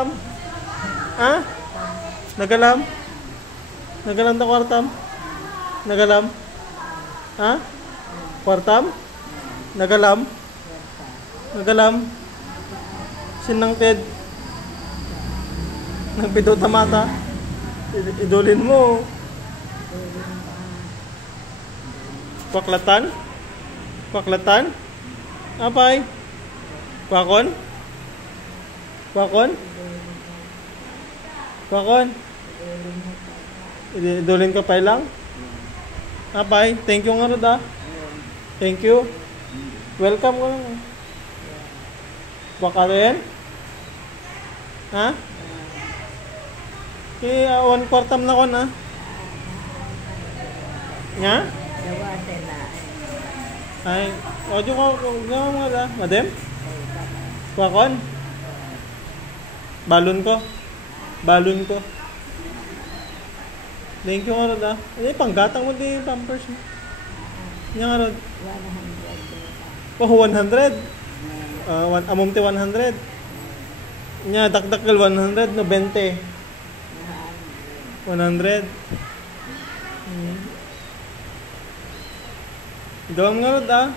kwartam? Ha? Nagalam? Nagalam ta kwartam? Nagalam? Ha? Kwartam? Nagalam? Nagalam? Sinang ted? Nagpito tamata? Idulin mo. Paklatan? Paklatan? Apay? Pakon? Pakon? Pakon? Idulin ka pa lang? Apay? Thank you nga rin ah. Thank you. Welcome ko lang. Baka rin? Ha? Kaya 1/4 na ko na. Nga? Ay, ojo ko nga madem? Pakon? Balon ko? Balon ko? Thank you nga rin ah. Ano panggatang mo di pampers mo? Nga nga rin? 100. Oh, 100? Amom ti 100? Nya, dakdakal 100 no 20. 100. Gawam nga rin ah.